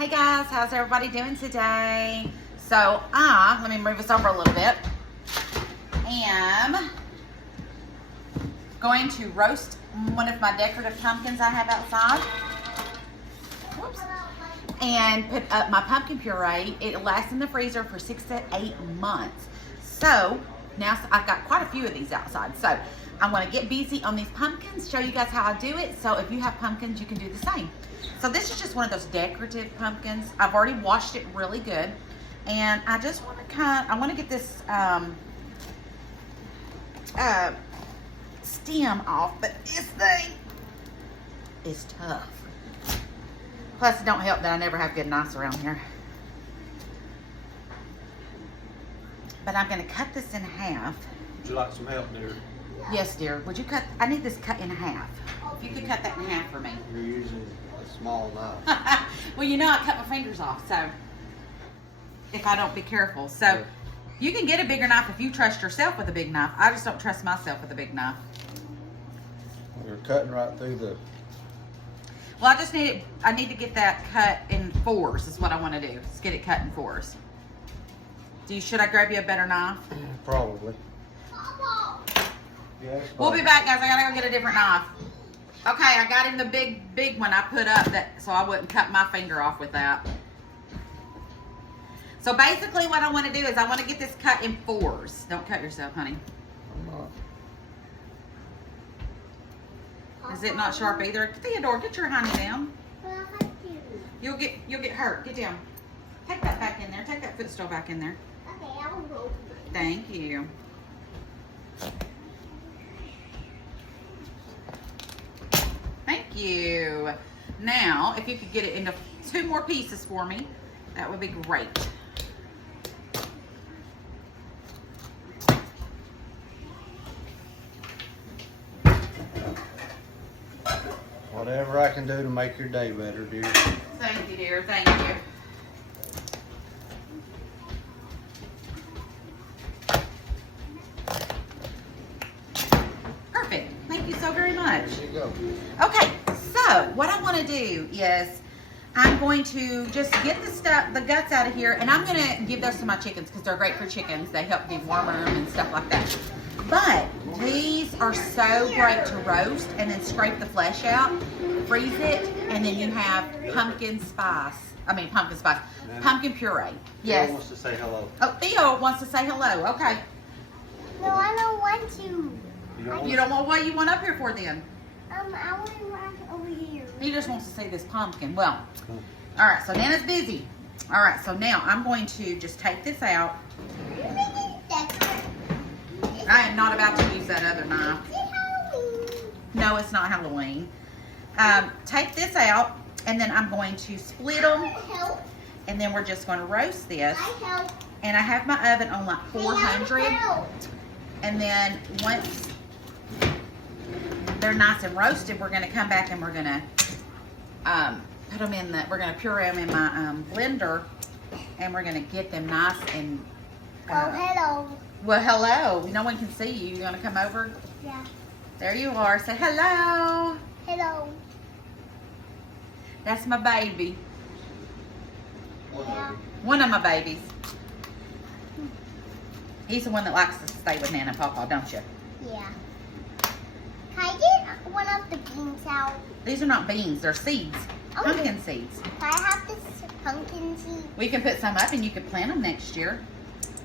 Hey guys, how's everybody doing today? So let me move us over a little bit. Am going to roast one of my decorative pumpkins I have outside. Whoops. And put up my pumpkin puree. It lasts in the freezer for 6 to 8 months. So now I've got quite a few of these outside. So I'm going to get busy on these pumpkins, show you guys how I do it. So if you have pumpkins, you can do the same. So this is just one of those decorative pumpkins. I've already washed it really good. And I just want to I want to get this stem off, but this thing is tough. Plus, it don't help that I never have good knives around here. But I'm going to cut this in half. Would you like some help, dear? Yes, dear. Would you cut? I need this cut in half. If you could cut that in half for me. You're using a small knife. Well, you know I cut my fingers off, so if I don't be careful. So Yeah. you can get a bigger knife if you trust yourself with a big knife. I just don't trust myself with a big knife. You're cutting right through the... Well, I need to get that cut in 4s is what I want to do. Just get it cut in 4s. Should I grab you a better knife? Probably. Yeah, We'll be back, guys. I gotta go get a different knife. Okay, I got him the big one I put up so I wouldn't cut my finger off with that. So basically what I want to do is I want to get this cut in 4s. Don't cut yourself, honey. I'm not. Is it not sharp either? Theodore, get your honey down. You'll get hurt. Get down. Take that back in there. Take that footstool back in there. Okay, I'll roll. Thank you. Thank you. Now, if you could get it into 2 more pieces for me, that would be great. Whatever I can do to make your day better, dear. Thank you, dear. Thank you. Perfect. Thank you so very much. There you go. Okay, so what I want to do is I'm going to just get the guts out of here, and I'm going to give those to my chickens because they're great for chickens. They help deworm them and stuff like that. But these are so great to roast and then scrape the flesh out, freeze it, and then you have pumpkin puree. Yes. Phil wants to say hello. Oh, Theo wants to say hello. Okay. No, I don't want to. You don't want what you want up here for then? I want to walk over here. He just wants to see this pumpkin. Well, all right, so Nana's busy. All right, so now I'm going to just take this out. I am not about to use that other knife. No, it's not Halloween. Take this out, and then I'm going to split them, and then we're just going to roast this. And I have my oven on like 400, and then once they're nice and roasted, we're going to come back and we're going to put them in we're going to puree them in my blender, and we're going to get them nice and hello. well, hello. No one can see you. You want to come over? Yeah. There you are. Say hello. Hello. That's my baby. Yeah. One of my babies. He's the one that likes to stay with Nana and Papa, don't you? Yeah. Can I get one of the beans out? These are not beans. They're seeds. Okay. Pumpkin seeds. Can I have this pumpkin seed? We can put some up and you could plant them next year.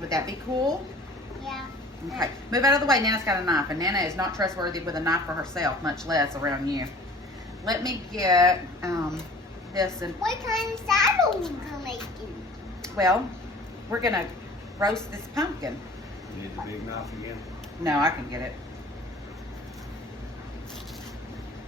Would that be cool? Yeah. Okay. Move out of the way. Nana's got a knife, and Nana is not trustworthy with a knife for herself, much less around you. Let me get this. And What kind of salad are we making? well, we're going to roast this pumpkin. You need the big knife again? No, I can get it.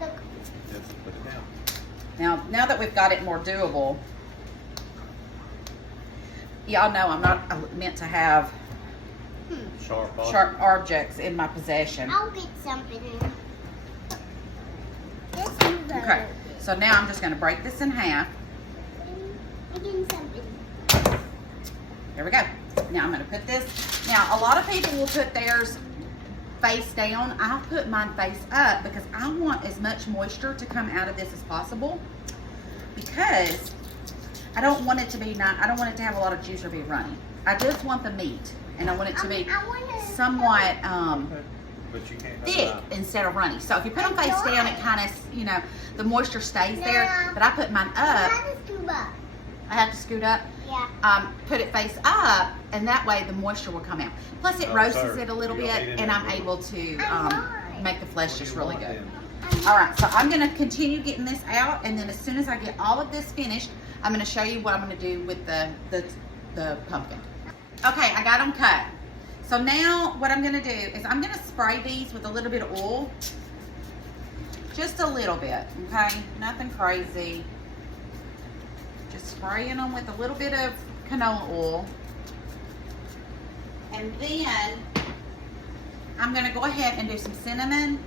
Look. Yes, put it down. Now that we've got it more doable, y'all know I'm not meant to have sharp objects in my possession. I'll get something. This is Okay, so now I'm just going to break this in half. I'm getting something. There we go. Now I'm going to put this. Now, a lot of people will put theirs face down. I'll put mine face up because I want as much moisture to come out of this as possible, because I don't want it to be not. I don't want it to have a lot of juice or be runny. I just want the meat, and I want it to be somewhat But you can't. thick instead of runny. So if you put them face down, it kind of, you know, the moisture stays there. But I put mine up. I have to scoot up. Yeah. Put it face up, and that way the moisture will come out. Plus, it roasts it a little bit, and I'm able to make the flesh just really good. All right, so I'm going to continue getting this out, and then as soon as I get all of this finished, I'm going to show you what I'm going to do with the pumpkin. Okay, I got them cut. So now what I'm going to do is I'm going to spray these with a little bit of oil. Just a little bit, okay? Nothing crazy. Just spraying them with a little bit of canola oil. And then I'm going to go ahead and do some cinnamon.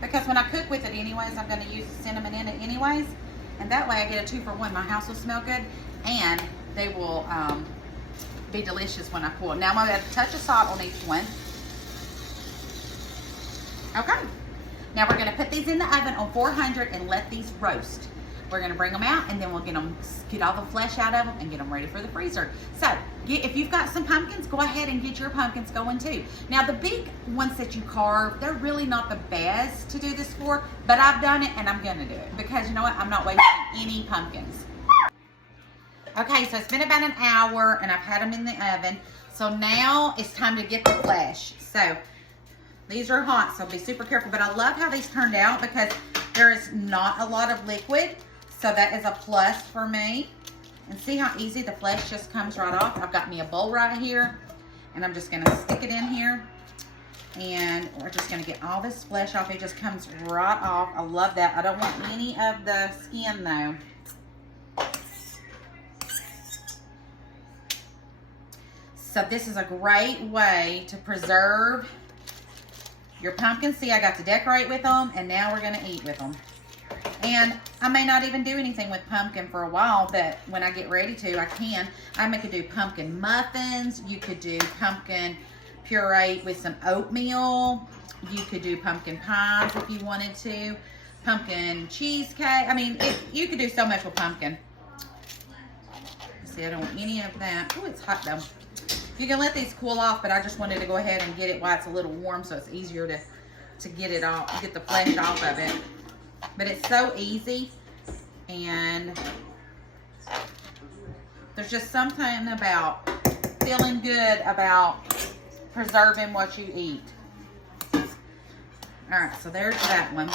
Because when I cook with it anyways, I'm going to use the cinnamon in it anyways. And that way I get a 2-for-1. My house will smell good and they will be delicious when I pour them. Now I'm going to add a touch of salt on each one. Okay. Now we're going to put these in the oven on 400 and let these roast. We're going to bring them out and then we'll get all the flesh out of them and get them ready for the freezer. So if you've got some pumpkins, go ahead and get your pumpkins going too. Now the big ones that you carve, they're really not the best to do this for, but I've done it and I'm going to do it because you know what? I'm not wasting any pumpkins. Okay, so it's been about an hour and I've had them in the oven. So now it's time to get the flesh. So these are hot, so be super careful. But I love how these turned out because there is not a lot of liquid. So that is a plus for me. And see how easy the flesh just comes right off? I've got me a bowl right here. And I'm just going to stick it in here. And we're just going to get all this flesh off. It just comes right off. I love that. I don't want any of the skin though. So this is a great way to preserve your pumpkins. See, I got to decorate with them, and now we're going to eat with them. And I may not even do anything with pumpkin for a while, but when I get ready to, I can. I could do pumpkin muffins. You could do pumpkin puree with some oatmeal. You could do pumpkin pies if you wanted to. Pumpkin cheesecake. I mean, you could do so much with pumpkin. See, I don't want any of that. Oh, it's hot though. You can let these cool off, but I just wanted to go ahead and get it while it's a little warm so it's easier to get it off, get the flesh off of it. But it's so easy, and there's just something about feeling good about preserving what you eat. All right, so there's that one.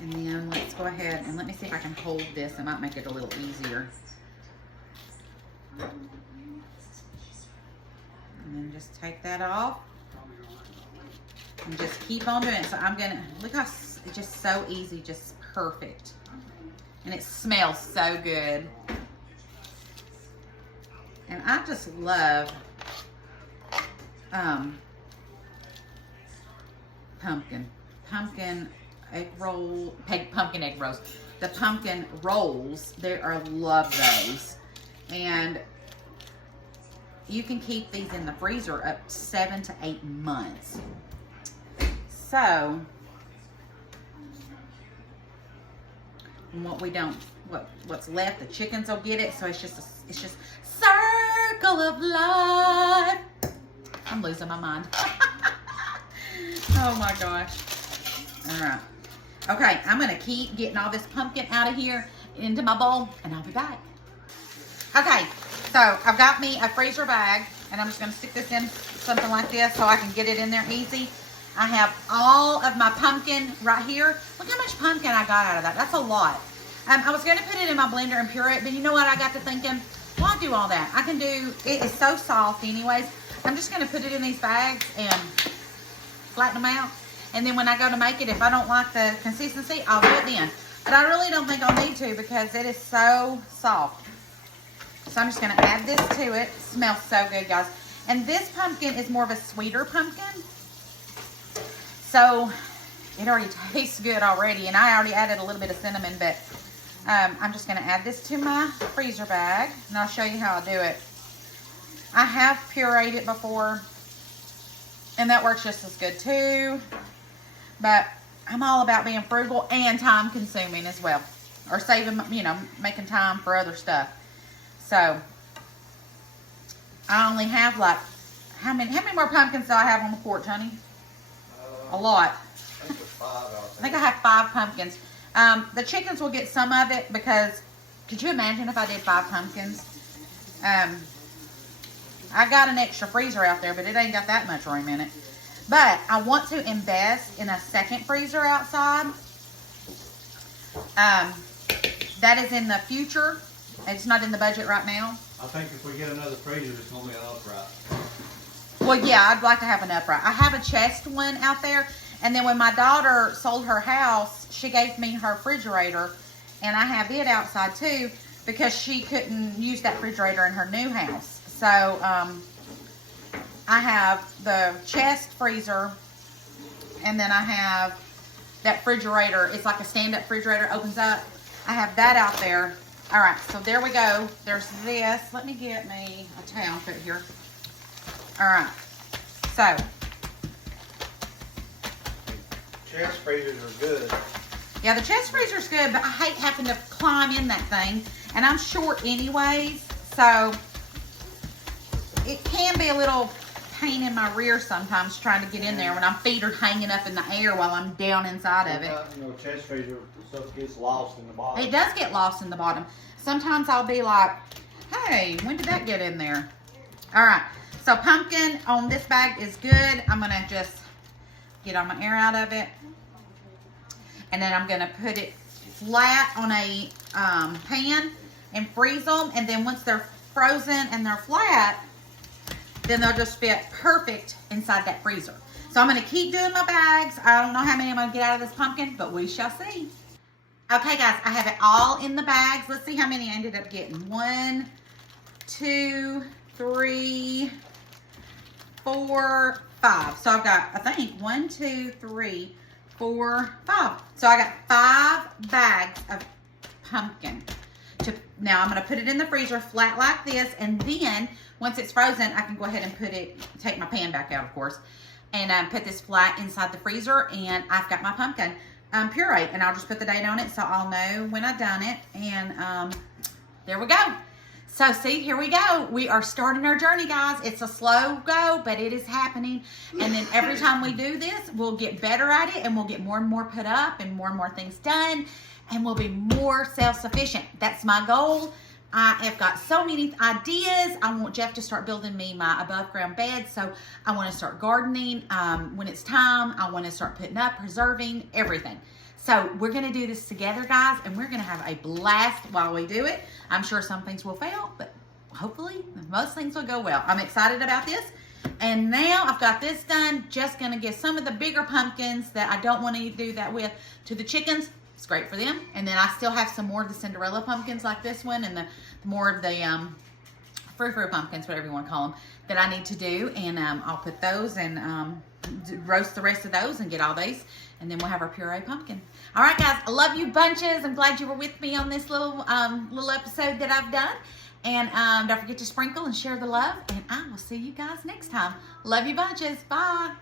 And then let's go ahead and let me see if I can hold this. It might make it a little easier. And then just take that off and just keep on doing it. So I'm gonna, look how it's just so easy, just perfect. And it smells so good. And I just love pumpkin egg roll, pumpkin egg rolls. The pumpkin rolls, love those. And you can keep these in the freezer up to 7 to 8 months. So, what's left, the chickens will get it. So it's just circle of life. I'm losing my mind. Oh my gosh. All right. Okay, I'm gonna keep getting all this pumpkin out of here into my bowl, and I'll be back. Okay. So I've got me a freezer bag, and I'm just going to stick this in something like this so I can get it in there easy. I have all of my pumpkin right here. Look how much pumpkin I got out of that. That's a lot. I was going to put it in my blender and puree it, but you know what? I got to thinking, why do all that? I can do, it is so soft anyways. I'm just going to put it in these bags and flatten them out. And then when I go to make it, if I don't like the consistency, I'll do it then. But I really don't think I'll need to because it is so soft. So I'm just going to add this to it. It smells so good, guys. And this pumpkin is more of a sweeter pumpkin. So it already tastes good already. And I already added a little bit of cinnamon, but I'm just going to add this to my freezer bag. And I'll show you how I do it. I have pureed it before, and that works just as good too. But I'm all about being frugal and time consuming as well. Or saving, making time for other stuff. So, I only have like, how many more pumpkins do I have on the porch, honey? A lot. I think it's 5 out there. I think I have 5 pumpkins. The chickens will get some of it because, could you imagine if I did 5 pumpkins? I got an extra freezer out there, but it ain't got that much room in it. But I want to invest in a second freezer outside. That is in the future. It's not in the budget right now. I think if we get another freezer, it's gonna be an upright. Well, yeah, I'd like to have an upright. I have a chest one out there. And then when my daughter sold her house, she gave me her refrigerator. And I have it outside too because she couldn't use that refrigerator in her new house. So, I have the chest freezer. And then I have that refrigerator. It's like a stand-up refrigerator, opens up. I have that out there. All right, so there we go. There's this. Let me get me a towel put here. All right, so. Chest freezers are good. Yeah, the chest freezer's good, but I hate having to climb in that thing. And I'm short anyways, so it can be a little pain in my rear sometimes trying to get in there when my feet are hanging up in the air while I'm down inside of it. Chest freezer stuff gets lost in the bottom. It does get lost in the bottom. Sometimes I'll be like, hey, when did that get in there? All right, so pumpkin on this bag is good. I'm going to just get all my air out of it. And then I'm going to put it flat on a pan and freeze them. And then once they're frozen and they're flat, then they'll just fit perfect inside that freezer. So I'm going to keep doing my bags. I don't know how many I'm going to get out of this pumpkin, but we shall see. Okay, guys, I have it all in the bags. Let's see how many I ended up getting. 1, 2, 3, 4, 5. So I've got, I think, 1, 2, 3, 4, 5. So I got 5 bags of pumpkin. Now I'm going to put it in the freezer flat like this, and then once it's frozen, I can go ahead and take my pan back out, of course, and put this flat inside the freezer, and I've got my pumpkin puree, and I'll just put the date on it so I'll know when I've done it, and there we go. So see, here we go. We are starting our journey, guys. It's a slow go, but it is happening. And then every time we do this, we'll get better at it, and we'll get more and more put up and more things done, and we'll be more self-sufficient. That's my goal. I have got so many ideas. I want Jeff to start building me my above ground bed. So I want to start gardening when it's time. I want to start putting up, preserving, everything. So we're going to do this together, guys, and we're going to have a blast while we do it. I'm sure some things will fail, but hopefully most things will go well. I'm excited about this. And now I've got this done. Just going to get some of the bigger pumpkins that I don't want to do that with to the chickens. It's great for them. And then I still have some more of the Cinderella pumpkins like this one, and the more of the frou-frou pumpkins, whatever you want to call them, that I need to do. And I'll put those and roast the rest of those and get all these. And then we'll have our puree pumpkin. All right, guys, I love you bunches. I'm glad you were with me on this little episode that I've done. And don't forget to sprinkle and share the love. And I will see you guys next time. Love you bunches. Bye.